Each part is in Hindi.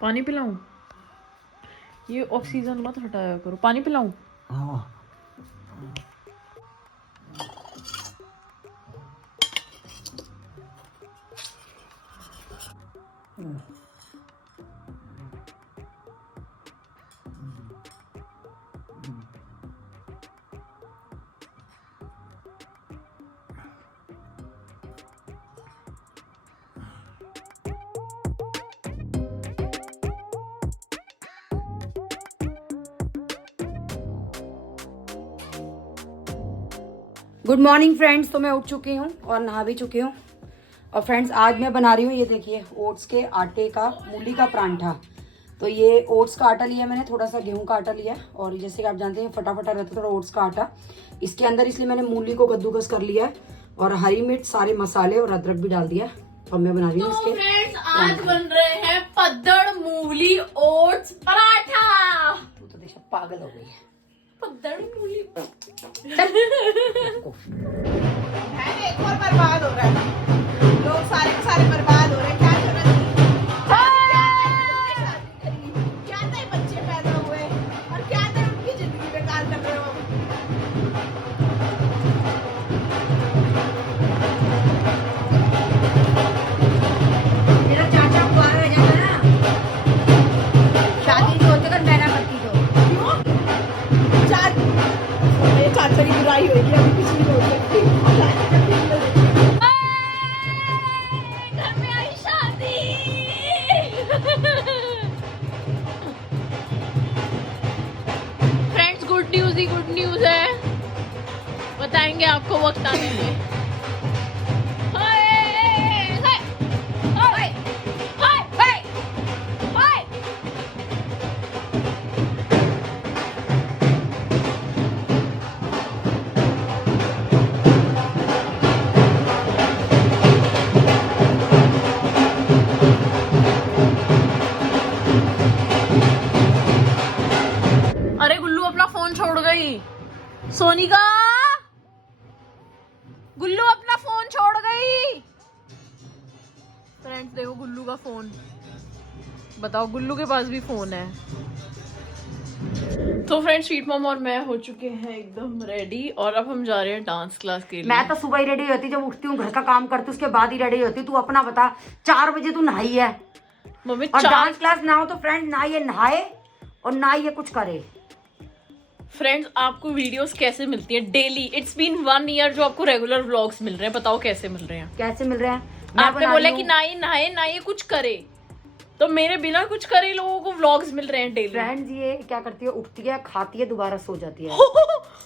पानी पिलाऊं? ये ऑक्सीजन मत हटाया करो। पानी पिलाऊं? हाँ। Good morning friends. तो मैं उठ चुकी हूँ और नहा भी चुकी हूँ। और फ्रेंड्स आज मैं बना रही हूँ, ये देखिए, ओट्स के आटे का मूली का परांठा। तो ये ओट्स का आटा लिया मैंने, थोड़ा सा गेहूं का आटा लिया, और जैसे कि आप जानते हैं फटाफटा रहता है थोड़ा ओट्स का आटा। इसके अंदर इसलिए मैंने मूली को कद्दूकस कर लिया है, और हरी मिर्च, सारे मसाले और अदरक भी डाल दिया। और मैं बना रही हूँ इसके फ्रेंड्स आज बन रहे हैं पद्दड़ मूली ओट्स पराठा। तू तो देखा पागल हो गई है। पद्दड़ मूली एक और बर्बाद हो रहा है, लोग सारे के सारे बर्बाद हो रहे हैं। क्या जरूरत थी? क्या था बच्चे पैदा हुए और क्या था उनकी जिंदगी बेकार कर रहे हो? मेरा चाचा बाहर रह जाता ना, शादी जो होते कर मैं ना करती तो। मेरे चाचा की बुराई होगी, अभी कुछ नहीं हो सकती। घर में आई शादी। फ्रेंड्स गुड न्यूज ही गुड न्यूज है, बताएंगे आपको वक्त आने में। हाय हाय हाय हाय हाय हाय। अरे गुल्लू अपना फोन छोड़ गई। सोनिका, गुल्लू अपना फोन छोड़ गई। फ्रेंड्स देखो गुल्लू का फोन, बताओ गुल्लू के पास भी फोन है। तो फ्रेंड्स स्वीट मॉम और मैं हो चुके हैं एकदम रेडी, और अब हम जा रहे हैं डांस क्लास के लिए। मैं तो सुबह ही रेडी होती, जब उठती हूँ घर का काम करती हूँ उसके बाद ही रेडी होती। तू अपना बता, 4 बजे तू नहाई है मम्मी और डांस क्लास ना हो तो फ्रेंड ना ये नहाए और ना ये कुछ करे। फ्रेंड्स आपको वीडियोस कैसे मिलती है डेली? इट्स बीन 1 ईयर जो आपको रेगुलर व्लॉग्स मिल रहे हैं, बताओ कैसे मिल रहे हैं? कैसे मिल रहे हैं? मैं आपने बना बोला रही कि हूँ। ना ये नहाए ना ये कुछ करे, तो मेरे बिना कुछ करे लोगों को व्लॉग्स मिल रहे हैं डेली। फ्रेंड्स ये क्या करती है, उठती है, खाती है, दोबारा सो जाती है।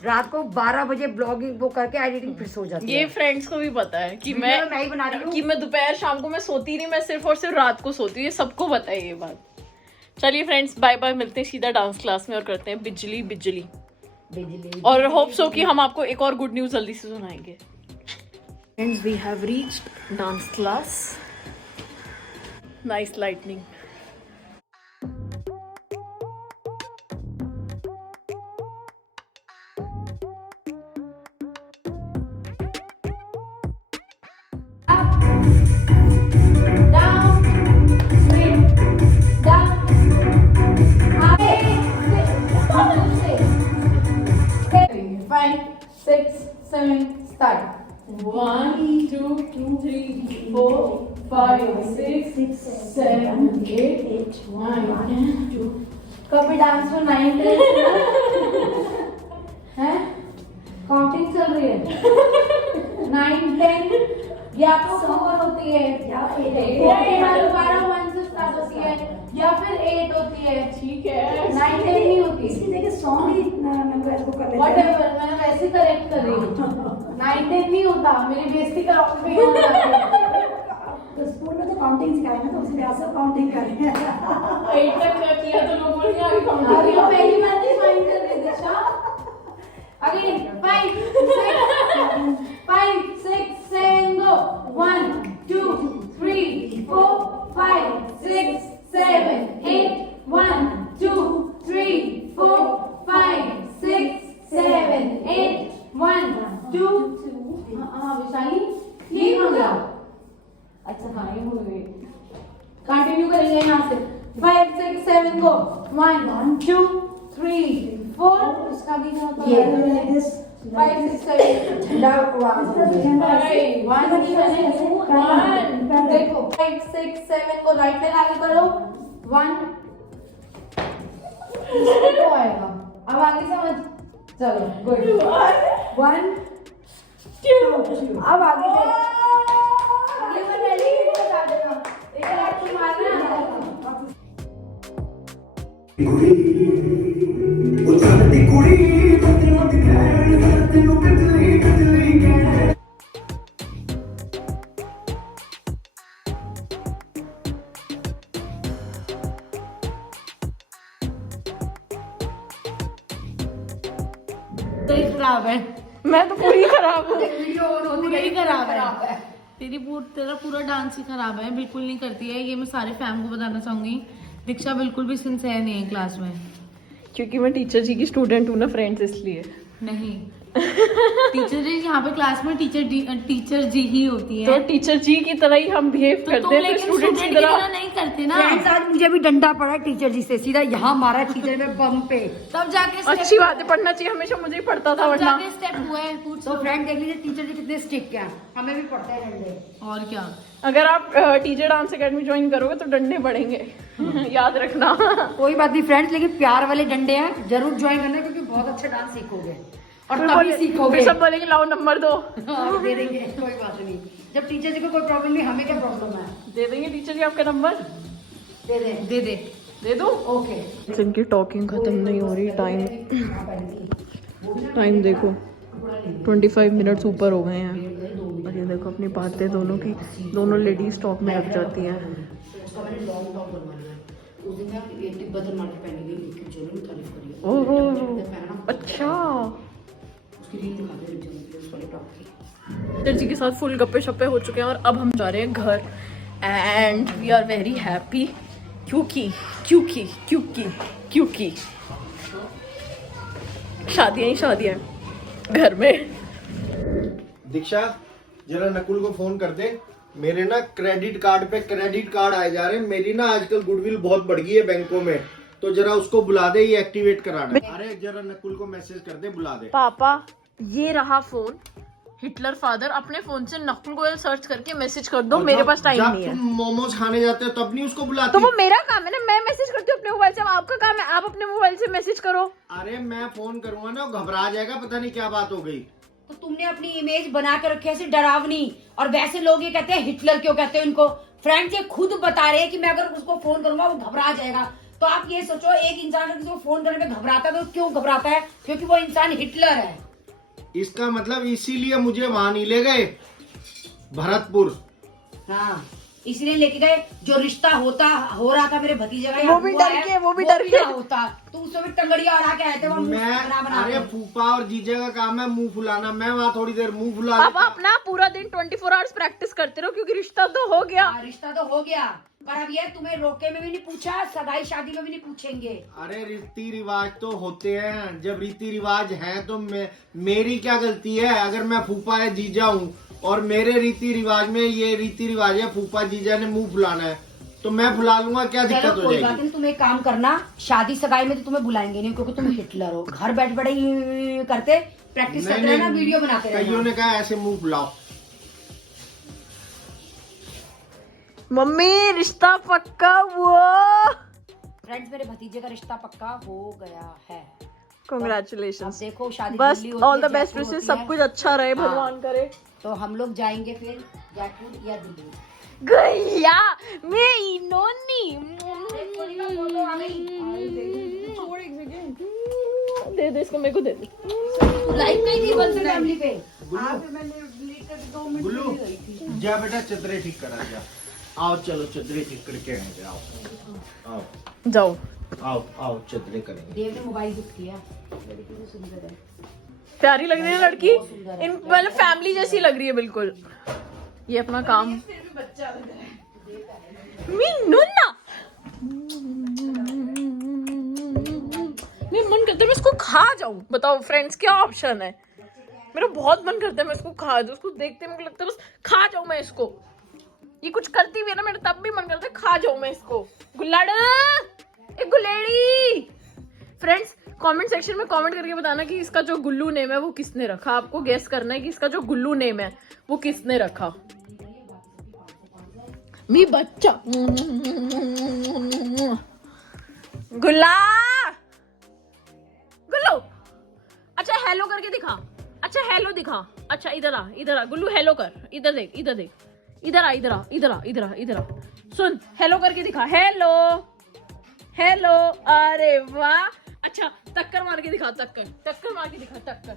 रात को 12 बजे ब्लॉगिंग वो करके एडिटिंग फिर सो जाती है। ये फ्रेंड्स को भी पता है कि वीडियो मैं ही बना रही हूँ। मैं दोपहर शाम को मैं सोती नहीं, मैं सिर्फ और सिर्फ रात को सोती हूँ। ये सबको पता है ये बात। चलिए फ्रेंड्स बाय बाय, मिलते हैं सीधा डांस क्लास में और करते हैं बिजली बिजली। और होप सो कि हम आपको एक और गुड न्यूज जल्दी से सुनाएंगे। Friends we have reached dance class. Nice lightning. Start. 1 2 3 4 5 6 7 8 9 10। कभी डांस में 9 है, काउंटिंग चल रही है। 9 10 या तो 4 होती है या फिर 12 1 से स्टार्ट होती है या फिर 8 होती है। ठीक है 9 10 नहीं होती। इसकी जगह सॉन्ग ही मेमोराइज को कर लेते हैं। व्हाटएवर, मैं वैसे करेक्ट कर रही हूँ। 9 10 नहीं होता, मेरी बेइज्जती कराओगे भी हो जाती है। तो स्कूल में तो काउंटिंग सिखाया ना, तो उसी लिहाज से काउंटिंग करें। 8 तक कर लिया तो लोग बोल रहे हैं अभी अभी तो पहली बार नहीं फाइंड कर रही दिशा। Again 5 6 7 go 1 2 3 4 5 6 7 8 1 2 3 4 5 6 7 8 1 2। हाँ विशाली ठीक हो गया। अच्छा हाँ ये हो गई। कंटिन्यू करेंगे यहाँ से। 5, 6, 7 go. 1, 2, 3, 4. उसका भी ना Yeah, like this. 5, 6, 7. Down, one. 1 देखो 5, 6, 7 को राइट में आगे करो. 1 तो आएगा. अब आगे समझ. चलो गुड. 1 2. अब आगे चलो. अगले बार पहले ही बता देना. एक बार तुम मारना. खराब है. मैं तो पूरी खराब हूँ। पूरा ही खराब है. तेरा पूरा डांस ही खराब है, बिल्कुल नहीं करती है ये। मैं सारे फैम को बताना चाहूंगी, दीक्षा बिल्कुल भी सिंसियर नहीं है क्लास में। क्योंकि मैं टीचर जी की स्टूडेंट हूँ ना फ्रेंड्स, इसलिए। नहीं टीचर जी यहाँ पे क्लास में टीचर जी ही होती है, तो टीचर जी की तरह ही हम बिहेव करते हैं, स्टूडेंट की तरह नहीं करते ना। फ्रेंड्स आज मुझे भी डंडा पड़ा टीचर जी से, सीधा यहाँ मारा टीचर में बम पे। तब जाके अच्छी बात है, पढ़ना चाहिए, हमेशा मुझे ही पढ़ता था वरना। स्टेप हुआ है तो फ्रेंड देख लीजिए टीचर जी कितने स्ट्रिक्ट हैं, हमें भी पढ़ते हैं डंडे। और क्या, अगर आप टीचर डांस अकेडमी ज्वाइन करोगे तो डंडे बढ़ेंगे याद रखना। कोई बात नहीं फ्रेंड्स, लेकिन प्यार वाले डंडे हैं, जरूर ज्वाइन करना क्योंकि बहुत अच्छा डांस सीखोगे और तभी सीखोगे। सब बोलेंगे लाओ नंबर दो। दे देंगे, कोई बात नहीं। जब टीचर जी को कोई प्रॉब्लम नहीं, हमें क्या प्रॉब्लम है? दे देंगे टीचर जी आपका नंबर। दे दो। ओके। इनकी टॉकिंग खत्म नहीं हो रही, टाइम देखो 25 मिनट्स ऊपर हो गए हैं। और ये देखो अपनी बातें दोनों लेडीज टॉक में लग जाती हैं। ओहो अच्छा, टीचर जी के साथ फुल गप्पे शप्पे हो चुके हैं और अब हम जा रहे हैं घर। And we are very happy क्योंकि शादियां ही शादियां घर में। दीक्षा जरा नकुल को फोन कर दे, मेरे ना क्रेडिट कार्ड पे क्रेडिट कार्ड आए जा रहे हैं। मेरी ना आजकल गुडविल बहुत बढ़ गई है बैंकों में, तो जरा उसको बुला दे, ये एक्टिवेट कराना। अरे जरा नकुल को मैसेज कर दे, बुला दे। पापा ये रहा फोन, हिटलर फादर, अपने फोन से नकुल गोयल सर्च करके मैसेज कर दो, मेरे पास टाइम नहीं है। तुम मोमोज खाने जाते हो तब नहीं उसको बुलाते? तो वो मेरा काम है ना, मैं मैसेज करती हूँ अपने मोबाइल से, अब आपका काम है आप अपने मोबाइल से मैसेज करो। अरे मैं फोन करूंगा ना, घबरा जाएगा, पता नहीं क्या बात हो गई। तो तुमने अपनी इमेज बना के रखी है ऐसे डरावनी, और वैसे लोग ये कहते हैं हिटलर क्यों कहते हैं इनको। फ्रेंड्स ये खुद बता रहे हैं कि मैं अगर उसको फोन करूंगा वो घबरा जाएगा। तो आप ये सोचो, एक इंसान अगर किसी को फोन करने में घबराता है तो क्यों घबराता है? क्योंकि वो इंसान हिटलर है। इसका मतलब इसीलिए मुझे वहां नहीं ले गए भरतपुर। हाँ इसलिए लेके गए, जो रिश्ता हो रहा था मेरे भतीजे का, वो भी डर के होता तो उसमें भी टंगड़िया अड़ा के आए थे। अरे फूफा और जीजा का काम है मुंह फुलाना, मैं वहाँ थोड़ी देर मुंह फुला अब अपना पूरा दिन 24 आवर्स प्रैक्टिस करते रहो, क्योंकि रिश्ता तो हो गया। रिश्ता तो हो गया, पर अब ये तुम्हें रोके में भी नहीं पूछा, सगाई शादी में भी नहीं पूछेंगे। अरे रीति रिवाज तो होते हैं, जब रीति रिवाज हैं तो मेरी क्या गलती है? अगर मैं फूफा है जीजा हूँ और मेरे रीति रिवाज में ये रीति रिवाज है फूफा जीजा ने मुंह फुलाना है, तो मैं फुला लूंगा, क्या दिक्कत हो कोई बात जाएगी? नहीं, तुम एक काम करना, शादी सगाई में तो तुम्हें बुलाएंगे नहीं क्योंकि तुम हिटलर हो। घर बैठ बैठे करते प्रैक्टिस करते रहना, वीडियो बनाते रहना। कईयों ने कहा ऐसे मुंह फुलाओ। मम्मी रिश्ता पक्का हुआ। फ्रेंड्स मेरे भतीजे का रिश्ता पक्का हो गया है। Congratulations। देखो शादी बस दिल्ली होती ऑल है, द बेस्ट जयपुर विशेस, होती सब है। कुछ अच्छा रहे, हाँ। भगवान करे। तो हम लोग जाएंगे फिर जयपुर या दिल्ली। गैया मैं इन्होंने दे दे इसको, मेरे को दे दे। लाइक नहीं थी बंद फैमिली पे। गुल्लू जा बेटा, चदरे ठीक करा जा। आओ चलो चदरे ठीक करके आएंगे। आओ जाओ आओ चदरे करेंगे। देव ने मोबाइल गिफ्ट किया, लड़की तो सुंदर है, प्यारी लग रही है लड़की, इन मतलब फैमिली जैसी लग रही है बिल्कुल। ये अपना काम मीनूना नहीं, मन करता है मैं इसको खा जाऊं। बताओ फ्रेंड्स क्या ऑप्शन है? मेरा बहुत मन करता है मैं इसको खा दूं, उसको देखते मुझे लगता है बस खा जाऊं मैं इसको। ये कुछ करती भी है ना, मेरा तब भी मन करता है खा जाऊं मैं इसको। गुल्लाड़, एक गुलेड़ी। फ्रेंड्स कमेंट सेक्शन में कमेंट करके बताना कि इसका जो गुल्लू नेम है वो किसने रखा। आपको गेस करना है कि इसका जो गुल्लू नेम है वो किसने रखा। मी बच्चा गुल्ला गुल्लू। अच्छा हेलो करके दिखा, अच्छा हेलो दिखा। अच्छा इधर आ गुल्लू, हेलो कर। इधर देख, इधर देख, इधर आ। सुन, हेलो करके दिखा। हेलो हेलो, अरे वाह। अच्छा टक्कर मार के दिखा, टक्कर मार के दिखा, टक्कर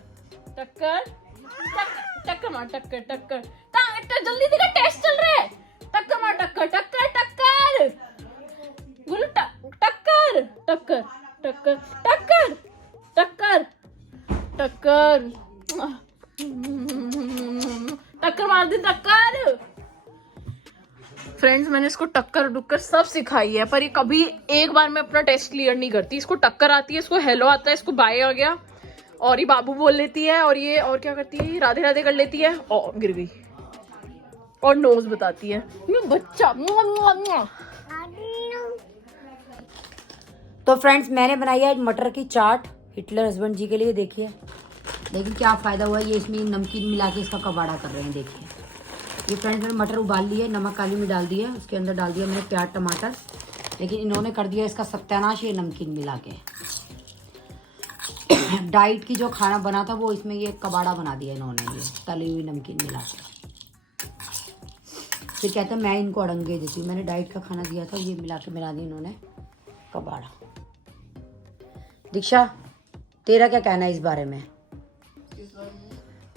मार, टक्कर जल्दी दिखा, टेस्ट चल रहा है। टक्कर मार, टक्कर गुल्लू, टक्कर मार दी, टक्कर। फ्रेंड्स मैंने इसको टक्कर सब सिखाई है, पर ये कभी एक बार में अपना टेस्ट क्लियर नहीं करती। इसको टक्कर आती है, इसको हेलो आता है, इसको बाय आ गया, और ये बाबू बोल लेती है, और ये और क्या करती है, राधे राधे कर लेती है, और गिर गई, और नोज बताती है। ये बच्चा। तो फ्रेंड्स मैंने बनाई है मटर की चाट हिटलर हस्बैंड जी के लिए। देखिए लेकिन क्या फ़ायदा हुआ, ये इसमें नमकीन मिला के इसका कबाड़ा कर रहे हैं। देखिए ये फ्रेंड्स मैंने मटर उबाल लिए, नमक काली में डाल दिया, उसके अंदर डाल दिया मैंने प्याज टमाटर, लेकिन इन्होंने कर दिया इसका सत्यानाश ये नमकीन मिला के। डाइट की जो खाना बना था वो इसमें ये कबाड़ा बना दिया इन्होंने, ये तली हुई नमकीन मिला के। फिर कहते हैं मैं इनको अड़ंगे देती हूँ। मैंने डाइट का खाना दिया था, ये मिला के मिला दिया इन्होंने कबाड़ा। दीक्षा तेरा क्या कहना है इस बारे में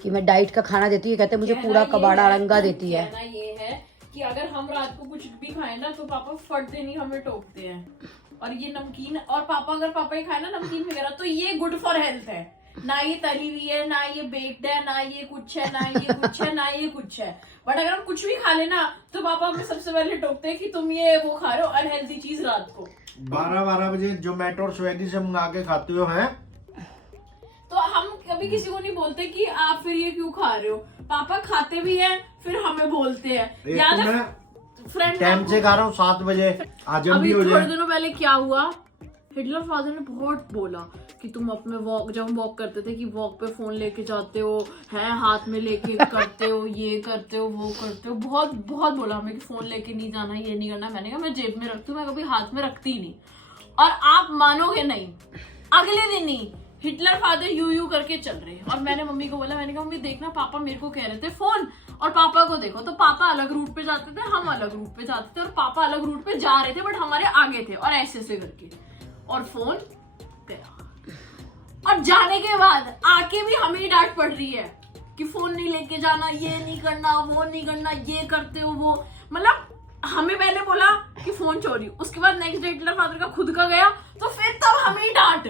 कि मैं डाइट का खाना देती हूँ, कहते हैं मुझे पूरा कबाड़ा अड़ंगा देती है। कहना ये है कि अगर हम रात को कुछ भी खाए ना तो पापा फट देनी हमें टोकते हैं, और ये नमकीन, और अगर पापा ही खाए ना नमकीन वगैरह तो ये गुड फॉर हेल्थ है। ना ये तली हुई है, ना ये बेक्ड है, ना ये कुछ है, ना ये कुछ है, ना ये कुछ है। बट अगर हम कुछ भी खा लेना तो पापा हमें सबसे पहले टोकते हैं कि तुम ये वो खा रहे हो अनहेल्दी चीज रात को। 12 बजे जोमेटो और स्विगी से मंगा के खाते हो हैं? तो हम कभी किसी को नहीं बोलते कि आप फिर ये क्यों खा रहे हो। पापा खाते भी हैं फिर हमें बोलते हैं। याद है फ्रेंड टाइम से खा रहा हूँ 7 बजे, आजम भी हो थोड़े जाए। दिनों पहले क्या हुआ, हिटलर फादर ने बहुत बोला कि तुम अपने वॉक, जब हम वॉक करते थे कि वॉक पे फोन लेके जाते हो, है हाथ में लेके करते हो, ये करते हो, वो करते हो। बहुत बहुत बोला हमें कि फोन लेके नहीं जाना, ये नहीं करना। मैंने कहा मैं जेब में रखती हूँ, मैं कभी हाथ में रखती ही नहीं। और आप मानोगे नहीं, अगले दिन ही हिटलर फादर यू करके चल रहे हैं। और मैंने मम्मी को बोला, मैंने कहा मम्मी देखना पापा मेरे को कह रहे थे फोन, और पापा को देखो। तो पापा अलग रूट पे जाते थे, हम अलग रूट पे जाते थे, और पापा अलग रूट पे जा रहे थे बट हमारे आगे थे, और ऐसे करके, और फोन गया। और जाने के बाद आके भी हमें ही डांट पड़ रही है कि फोन नहीं लेके जाना, ये नहीं करना, वो नहीं करना, ये करते हो वो। मतलब हमें पहले बोला कि फोन चोरी, उसके बाद नेक्स्ट डे हिटलर फादर का खुद का गया, तो फिर तब हमें ही डांट।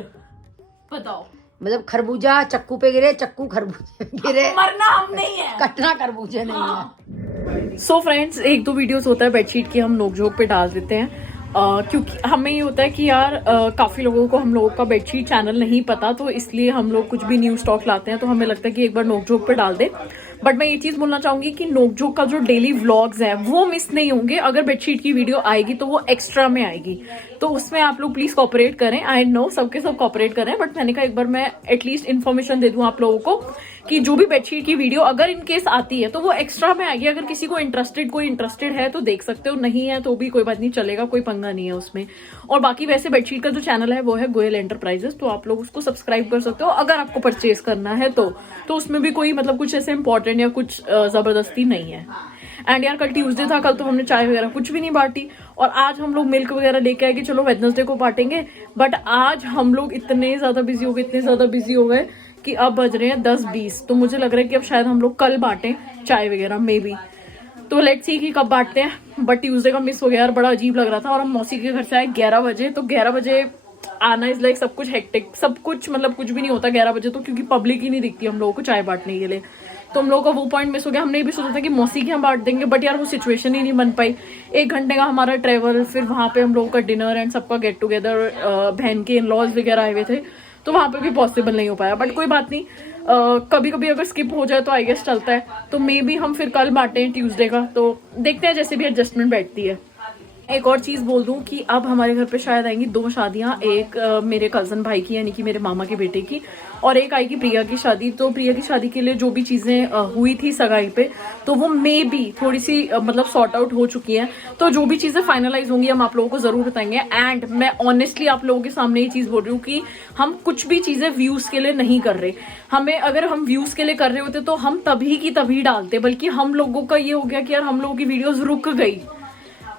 बताओ, मतलब खरबूजा चक्कू पे गिरे, चक्कू खरबूजे गिरे, मरना हम नहीं है, कटना खरबूजे नहीं है। सो फ्रेंड्स 1-2 वीडियोस होता है बेडशीट की हम नोक-झोंक पे डाल देते हैं, क्योंकि हमें ये होता है कि यार काफ़ी लोगों को हम लोगों का बेडशीट चैनल नहीं पता, तो इसलिए हम लोग कुछ भी न्यू स्टॉक लाते हैं तो हमें लगता है कि एक बार नोक-झोंक पे डाल दे। बट मैं ये चीज़ बोलना चाहूंगी कि नोक-झोंक का जो डेली व्लॉग्स है वो मिस नहीं होंगे। अगर बेडशीट की वीडियो आएगी तो वो एक्स्ट्रा में आएगी, तो उसमें आप लोग प्लीज कोऑपरेट करें। आई नो सबके सब कोऑपरेट करें, बट मैंने कहा एक बार मैं एटलीस्ट इन्फॉर्मेशन दे दूं आप लोगों को कि जो भी बेडशीट की वीडियो अगर इन केस आती है तो वो एक्स्ट्रा में आएगी। अगर किसी को कोई इंटरेस्टेड है तो देख सकते हो, नहीं है तो भी कोई बात नहीं, चलेगा, कोई पंगा नहीं है उसमें। और बाकी वैसे बेडशीट का जो चैनल है वो है गोयल एंटरप्राइजेस, तो आप लोग उसको सब्सक्राइब कर सकते हो अगर आपको परचेज करना है तो उसमें भी कोई मतलब कुछ ऐसे इंपॉर्टेंट या कुछ जबरदस्ती नहीं है। एंड यार कल ट्यूसडे था, कल तो हमने चाय वगैरह कुछ भी नहीं बांटी, और आज हम लोग मिल्क वगैरह लेके आए कि चलो वेडनेसडे को बांटेंगे। बट आज हम लोग इतने ज्यादा बिजी हो गए कि अब बज रहे हैं 10:20, तो मुझे लग रहा है कि अब शायद हम लोग कल बांटें चाय वगैरह मे बी, तो लेट्स सी कि कब बांटते हैं। बट ट्यूसडे का मिस हो गया यार, बड़ा अजीब लग रहा था। और हम मौसी के घर से आए 11 बजे, तो 11 बजे आना इज लाइक सब कुछ हेक्टिक, सब कुछ मतलब कुछ भी नहीं होता 11 बजे तो, क्योंकि पब्लिक ही नहीं दिखती हम लोगों को चाय बांटने के लिए। तो हम लोगों का वो पॉइंट मिस हो गया। हमने ये भी सोचा था कि मौसी के हम बांट देंगे, बट यार वो सिचुएशन ही नहीं बन पाई। 1 घंटे का हमारा ट्रेवल, फिर वहां पे हम लोगों का डिनर एंड सबका गेट टुगेदर, बहन के इन लॉज वगैरह आए हुए थे, तो वहां पे भी पॉसिबल नहीं हो पाया, बट कोई बात नहीं, कभी कभी अगर स्किप हो जाए तो आई गेस चलता है। तो मे बी हम फिर कल बांटे हैं ट्यूसडे का, तो देखते हैं जैसे भी एडजस्टमेंट बैठती है। एक और चीज बोल दूं कि अब हमारे घर पे शायद आएंगी 2 शादियां, एक मेरे कजन भाई की यानी कि मेरे मामा के बेटे की, और एक आएगी प्रिया की शादी। तो प्रिया की शादी के लिए जो भी चीजें हुई थी सगाई पे, तो वो मे बी थोड़ी सी मतलब सॉर्ट आउट हो चुकी हैं। तो जो भी चीजें फाइनलाइज होंगी हम आप लोगों को जरूर बताएंगे। एंड मैं ऑनेस्टली आप लोगों के सामने ये चीज बोल रही हूँ कि हम कुछ भी चीजें व्यूज के लिए नहीं कर रहे। हमें अगर हम व्यूज के लिए कर रहे होते तो हम तभी की तभी डालते, बल्कि हम लोगों का ये हो गया कि यार हम लोगों की वीडियोज रुक गई।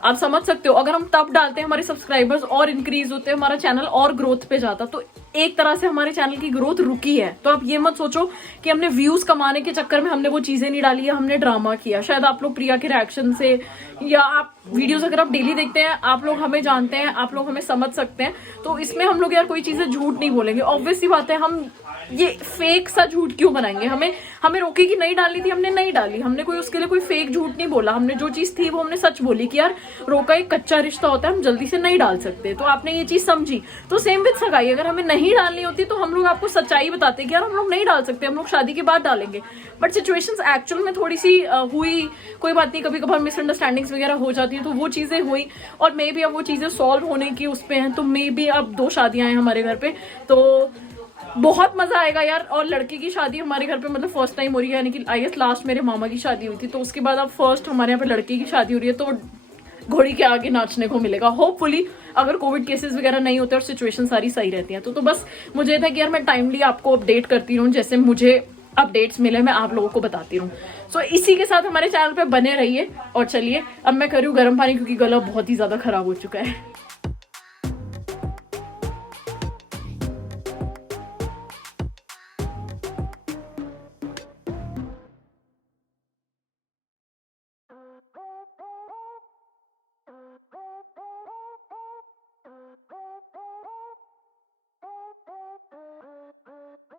आप समझ सकते हो, अगर हम तब डालते हैं हमारे सब्सक्राइबर्स और इंक्रीज होते हैं, हमारा चैनल और ग्रोथ पे जाता। तो एक तरह से हमारे चैनल की ग्रोथ रुकी है। तो आप ये मत सोचो कि हमने व्यूज कमाने के चक्कर में हमने वो चीजें नहीं डाली है, हमने ड्रामा किया। शायद आप लोग प्रिया के रिएक्शन से या आप वीडियोस अगर आप डेली देखते हैं, आप लोग हमें जानते हैं, आप लोग हमें समझ सकते हैं। तो इसमें हम लोग यार कोई चीजें झूठ नहीं बोलेंगे। ऑब्वियस सी बात है, हम ये फेक सा झूठ क्यों बनाएंगे। हमें रोके की नहीं डालनी थी, हमने नहीं डाली। हमने कोई उसके लिए कोई फेक झूठ नहीं बोला। हमने जो चीज थी वो हमने सच बोली कि यार रोका एक कच्चा रिश्ता होता है, हम जल्दी से नहीं डाल सकते। तो आपने ये चीज समझी। तो सेम विद सगाई, अगर हमें नहीं डालनी होती तो हम लोग आपको सच्चाई बताते कि यार हम लोग नहीं डाल सकते, हम लोग शादी के बाद डालेंगे। बट सिचुएशंस एक्चुअल में थोड़ी सी हुई, कोई बात नहीं, कभी कभार मिसअंडरस्टैंडिंग्स वगैरह हो जाती है, तो वो चीजें हुई और मे बी अब वो चीजें सॉल्व होने की उस पे हैं। तो मे बी अब 2 शादियां हैं हमारे घर पे, तो बहुत मजा आएगा यार। और लड़के की शादी हमारे घर पे मतलब फर्स्ट टाइम हो रही है, यानी कि आई गेस लास्ट मेरे मामा की शादी हुई थी, तो उसके बाद अब फर्स्ट हमारे यहाँ पे लड़के की शादी हो रही है। तो घोड़ी के आगे नाचने को मिलेगा होपफुली, अगर कोविड केसेस वगैरह नहीं होते और सिचुएशन सारी सही रहती है। तो बस मुझे था कि यार मैं टाइमली आपको अपडेट करती रहूं, जैसे मुझे अपडेट्स मिले मैं आप लोगों को बताती रहूं। सो इसी के साथ हमारे चैनल पे बने रहिए। और चलिए अब मैं करूँ गर्म पानी, क्योंकि गला बहुत ही ज्यादा खराब हो चुका है।